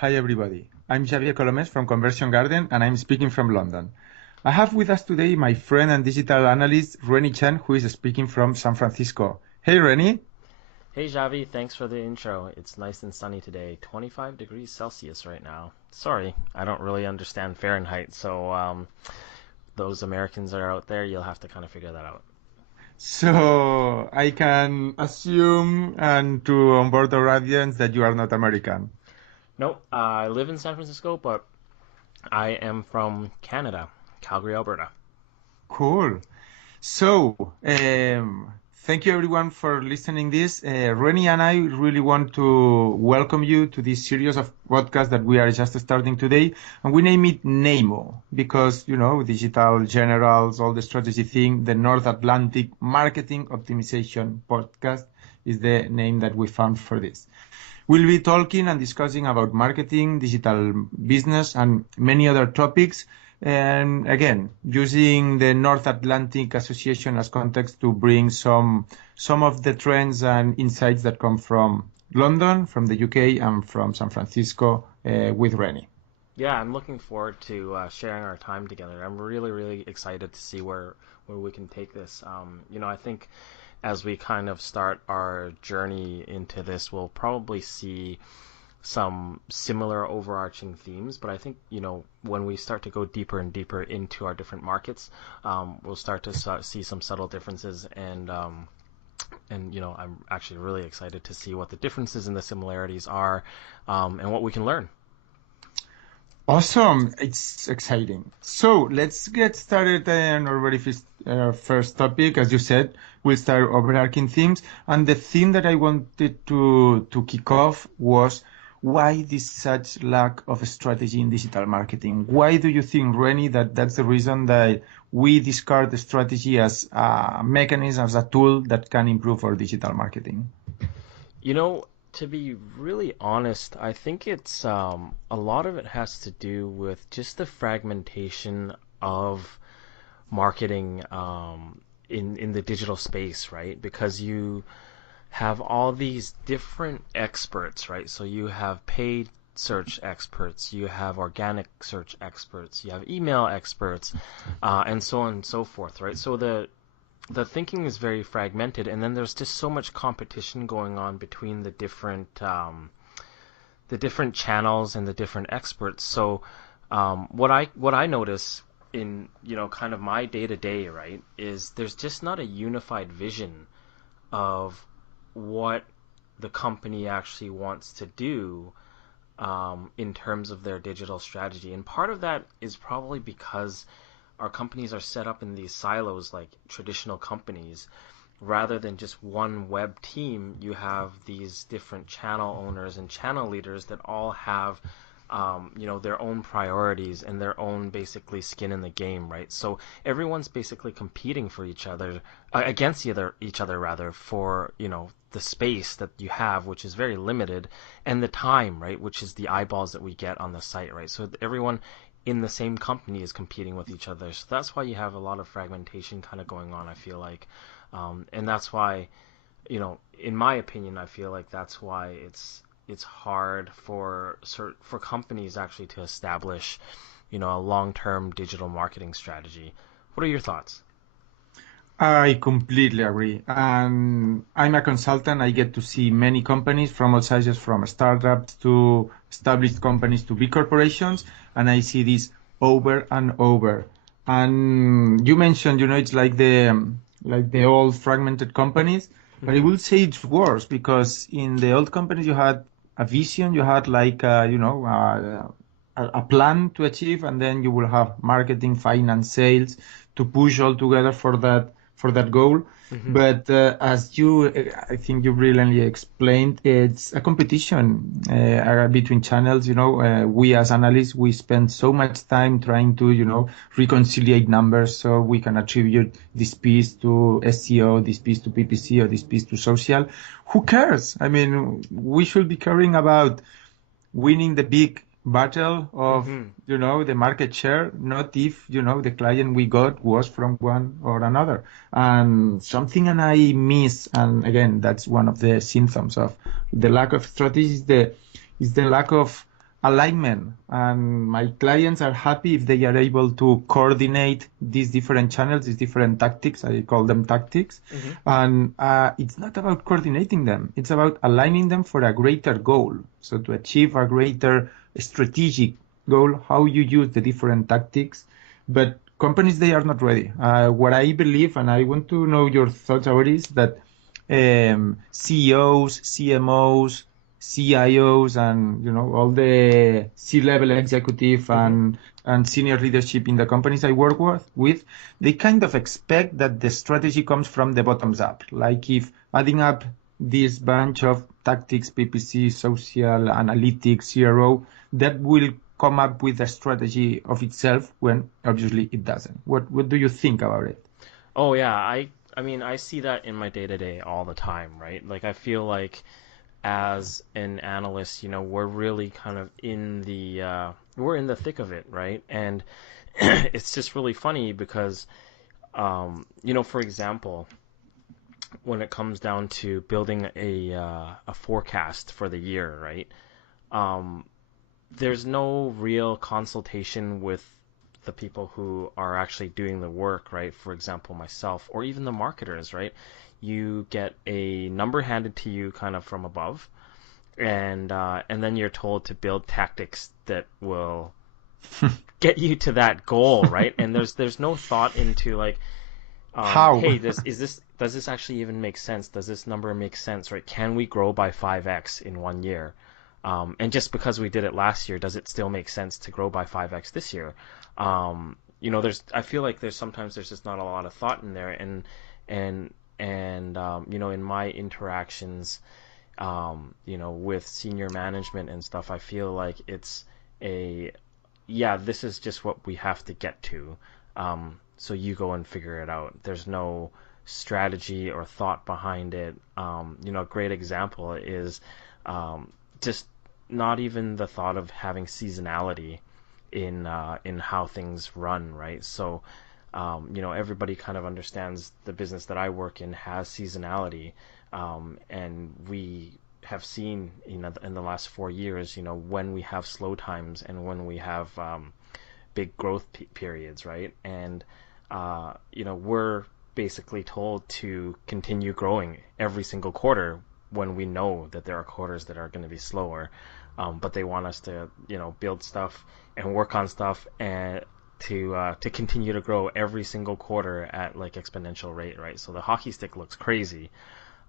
Hi everybody, I'm Xavier Colomes from Conversion Garden and I'm speaking from London. I have with us today my friend and digital analyst Renny Chan, who is speaking from San Francisco. Hey Renny. Hey Xavi, thanks for the intro. It's nice and sunny today, 25 degrees Celsius right now. Sorry, I don't really understand Fahrenheit, so those Americans that are out there, you'll have to kind of figure that out. So I can assume and to onboard our audience that you are not American. Nope, I live in San Francisco, but I am from Canada, Calgary, Alberta. Cool. So, thank you everyone for listening this. Renny and I really want to welcome you to this series of podcasts that we are just starting today. And we name it NAMO because, digital generals, all the strategy thing, the North Atlantic Marketing Optimization Podcast is the name that we found for this. We'll be talking and discussing about marketing, digital business, and many other topics. And again, using the North Atlantic Association as context to bring some of the trends and insights that come from London, from the UK, and from San Francisco with Renny. Yeah, I'm looking forward to sharing our time together. I'm really, really excited to see where we can take this. I think as we kind of start our journey into this, we'll probably see some similar overarching themes, but I think, when we start to go deeper and deeper into our different markets, we'll start to see some subtle differences and I'm actually really excited to see what the differences and the similarities are, and what we can learn. Awesome. It's exciting. So let's get started on our very first topic. As you said, we'll start overarching themes. And the theme that I wanted to kick off was why this such lack of strategy in digital marketing? Why do you think, Renny, that's the reason that we discard the strategy as a mechanism, as a tool that can improve our digital marketing? To be really honest, I think it's a lot of it has to do with just the fragmentation of marketing in the digital space, right? Because you have all these different experts, right? So you have paid search experts, you have organic search experts, you have email experts, and so on and so forth, right? So the thinking is very fragmented, and then there's just so much competition going on between the different channels and the different experts. So what I notice in kind of my day to day, right, is there's just not a unified vision of what the company actually wants to do in terms of their digital strategy, and part of that is probably because our companies are set up in these silos like traditional companies. Rather than just one web team, you have these different channel owners and channel leaders that all have their own priorities and their own basically skin in the game, right? So everyone's basically competing for each other, against each other rather, for the space that you have, which is very limited, and the time, right, which is the eyeballs that we get on the site, right? So everyone in the same company is competing with each other. So that's why you have a lot of fragmentation kind of going on, I feel like. And that's why, in my opinion, I feel like that's why it's hard for companies actually to establish, a long-term digital marketing strategy. What are your thoughts? I completely agree. And I'm a consultant. I get to see many companies from all sizes, from startups to established companies to big corporations. And I see this over and over. And you mentioned, it's like the old fragmented companies, but I Mm-hmm. would say it's worse because in the old companies you had a vision, you had like, a plan to achieve, and then you will have marketing, finance, sales to push all together for that goal. Mm-hmm. But as I think you brilliantly explained, it's a competition between channels. We as analysts, we spend so much time trying to, reconciliate numbers so we can attribute this piece to SEO, this piece to PPC, or this piece to social. Who cares? I mean, we should be caring about winning the big battle of Mm-hmm. the market share, not if the client we got was from one or another. And something and I miss, and again, that's one of the symptoms of the lack of strategy, is the lack of alignment, and my clients are happy if they are able to coordinate these different channels, these different tactics. I call them tactics. Mm-hmm. And it's not about coordinating them, it's about aligning them for a greater goal. So to achieve a greater strategic goal, how you use the different tactics. But companies, they are not ready. What I believe, and I want to know your thoughts about, is that CEOs, CMOs, CIOs, and all the C-level executive Mm-hmm. and senior leadership in the companies I work with, they kind of expect that the strategy comes from the bottoms up. Like if adding up this bunch of tactics, PPC, social, analytics, CRO, that will come up with a strategy of itself, when obviously it doesn't. What do you think about it? Oh yeah, I mean I see that in my day to day all the time, right? Like I feel like as an analyst, we're really kind of in the we're in the thick of it, right? And it's just really funny because for example, when it comes down to building a forecast for the year, right? Um, there's no real consultation with the people who are actually doing the work, right? For example, myself or even the marketers, right? You get a number handed to you kind of from above, and then you're told to build tactics that will get you to that goal, right? And there's no thought into like, How? hey, does this actually even make sense? Does this number make sense, right? Can we grow by 5x in 1 year? And just because we did it last year, does it still make sense to grow by 5x this year? I feel like there's just not a lot of thought in there, and in my interactions, with senior management and stuff, I feel like it's a, yeah, this is just what we have to get to. So you go and figure it out. There's no strategy or thought behind it. A great example is just not even the thought of having seasonality in how things run, right? So, everybody kind of understands the business that I work in has seasonality, and we have seen, in the last 4 years, when we have slow times and when we have big growth periods, right? And we're basically told to continue growing every single quarter when we know that there are quarters that are going to be slower, but they want us to build stuff and work on stuff and to continue to grow every single quarter at like exponential rate, right? So the hockey stick looks crazy.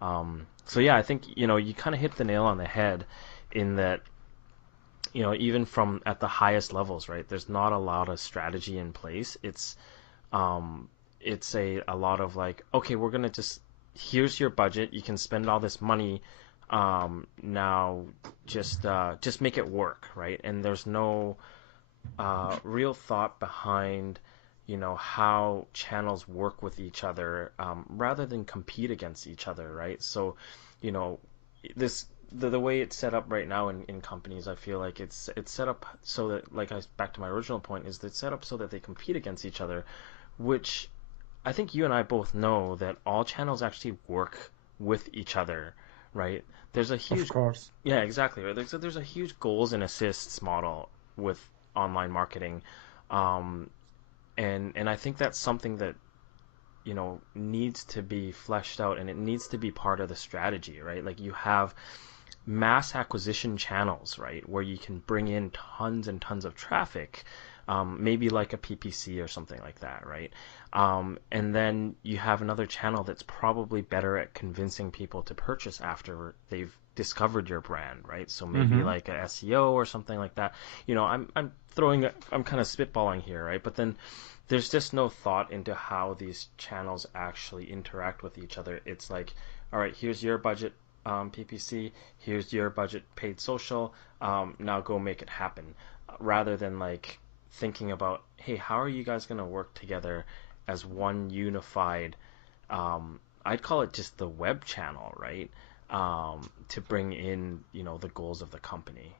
So yeah, I think you kind of hit the nail on the head in that even from at the highest levels, right? There's not a lot of strategy in place. It's a lot of like, okay, we're gonna just, here's your budget. You can spend all this money. Now just make it work, right? And there's no real thought behind how channels work with each other, rather than compete against each other, right? So you know this the way it's set up right now in companies, I feel like it's set up so that, like, back to my original point, is that it's set up so that they compete against each other, which I think you and I both know that all channels actually work with each other, right? There's a Of huge, course. yeah, exactly, right? There's a huge goals and assists model with online marketing, um, and I think that's something that needs to be fleshed out, and it needs to be part of the strategy, right? Like you have mass acquisition channels, right, where you can bring in tons and tons of traffic, maybe like a PPC or something like that, right? And then you have another channel that's probably better at convincing people to purchase after they've discovered your brand, right? So maybe Mm-hmm. like a SEO or something like that. I'm kind of spitballing here, right? But then there's just no thought into how these channels actually interact with each other. It's like, all right, here's your budget, PPC, here's your budget paid social, now go make it happen, rather than like thinking about, hey, how are you guys going to work together as one unified, I'd call it just the web channel, right? To bring in, the goals of the company.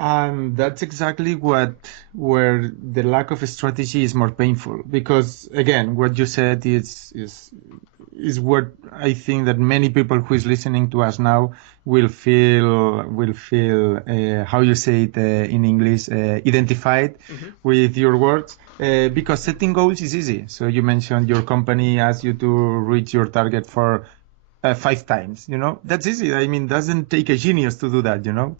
And that's exactly where the lack of a strategy is more painful. Because again, what you said is what I think that many people who is listening to us now will feel how you say it in English, identified Hmm. with your words. Because setting goals is easy. So you mentioned your company asks you to reach your target for 5 times. That's easy. I mean, doesn't take a genius to do that. Yeah.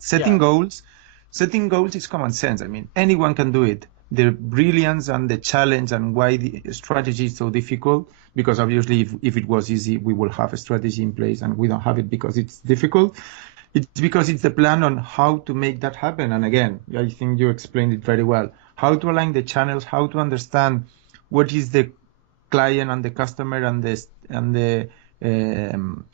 Setting goals is common sense. I mean, anyone can do it. The brilliance and the challenge and why the strategy is so difficult, because obviously if it was easy, we will have a strategy in place, and we don't have it because it's difficult. It's because it's the plan on how to make that happen. And again, I think you explained it very well. How to align the channels, how to understand what is the client and the customer and the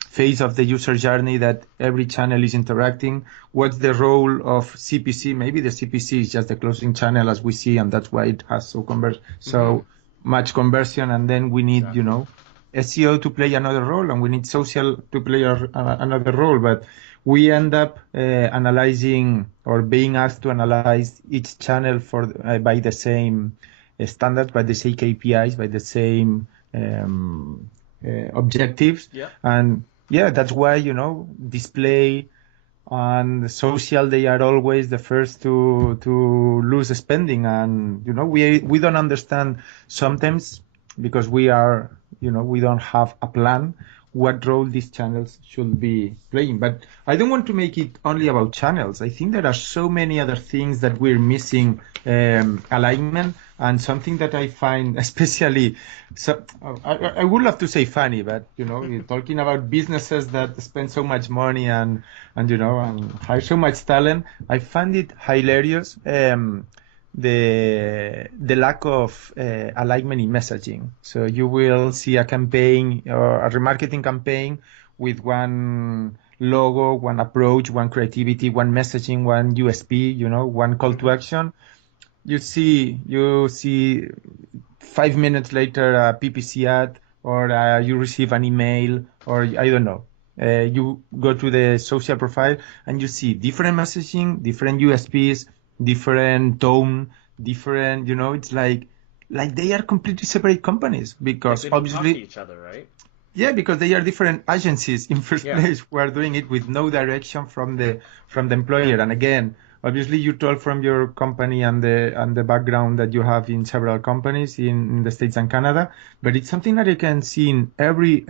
phase of the user journey that every channel is interacting. What's the role of CPC? Maybe the CPC is just the closing channel as we see, and that's why it has Hmm. so much conversion. And then we need, Exactly. SEO to play another role, and we need social to play another role. But we end up analyzing or being asked to analyze each channel by the same standards, by the same KPIs, by the same objectives. Yeah. And yeah, that's why, display and social, they are always the first to lose spending. And, we don't understand sometimes, because we don't have a plan, what role these channels should be playing. But I don't want to make it only about channels. I think there are so many other things that we're missing alignment. And something that I find especially, so I would love to say funny, but you're talking about businesses that spend so much money and hire so much talent. I find it hilarious. The lack of alignment in messaging. So you will see a campaign or a remarketing campaign with one logo, one approach, one creativity, one messaging, one USP, one call to Hmm. action. You see 5 minutes later a PPC ad, or you receive an email, or I don't know. You go to the social profile and you see different messaging, different USPs, different tone, different. It's like they are completely separate companies, Like because they don't talk to obviously, each other, right? yeah, because they are different agencies in first Yeah. place who are doing it with no direction from the employer. And again, obviously, you told from your company and the background that you have in several companies in the States and Canada, but it's something that I can see in every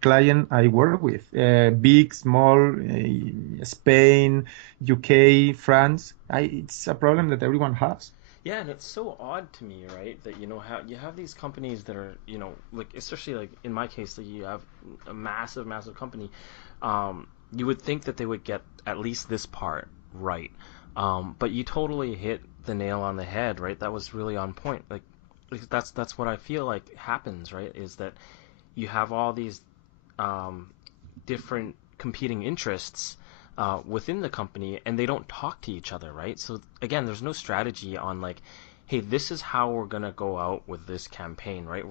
client I work with, big, small, Spain, UK, France. It's a problem that everyone has. Yeah, and it's so odd to me, right? That how you have these companies that are, like especially like in my case, that you have a massive, massive company. You would think that they would get at least this part right, but you totally hit the nail on the head, right? That was really on point. Like that's what I feel like happens, right? Is that you have all these um, different competing interests within the company, and they don't talk to each other, right? So again, there's no strategy on like, hey, this is how we're gonna go out with this campaign, right?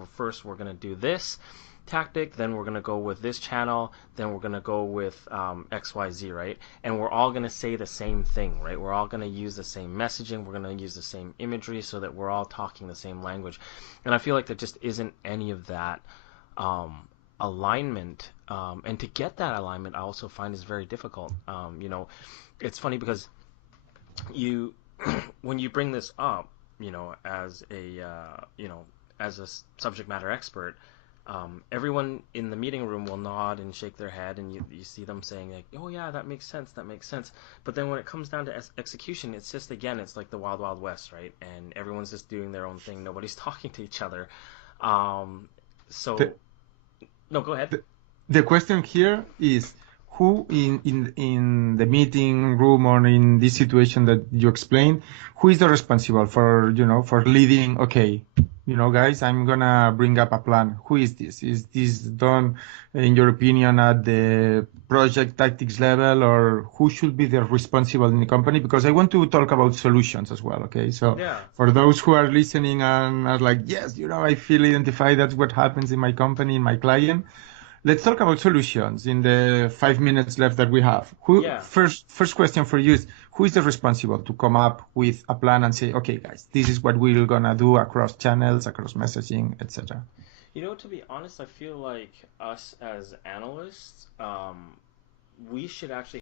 We're gonna do this tactic, then we're gonna go with this channel, then we're gonna go with XYZ, right? And we're all gonna say the same thing, right? We're all gonna use the same messaging, we're gonna use the same imagery, so that we're all talking the same language. And I feel like there just isn't any of that alignment, and to get that alignment I also find is very difficult. It's funny because you when you bring this up, as a as a subject matter expert, everyone in the meeting room will nod and shake their head, and you see them saying like, oh yeah, that makes sense, that makes sense. But then when it comes down to execution, it's just, again, it's like the wild wild west, right? And everyone's just doing their own thing, nobody's talking to each other. um, so no, go ahead. The, the question here is, who in the meeting room or in this situation that you explained, who is the responsible for leading? Okay, guys, I'm gonna bring up a plan. Who is this? Is this done, in your opinion, at the project tactics level, or who should be the responsible in the company? Because I want to talk about solutions as well. Okay, so Yeah. for those who are listening and are like, yes, I feel identified. That's what happens in my company, in my client. let's talk about solutions in the 5 minutes left that we have. Yeah. First question for you is, who is the responsible to come up with a plan and say, okay, guys, this is what we're gonna do across channels, across messaging, etc. To be honest, I feel like us as analysts, we should actually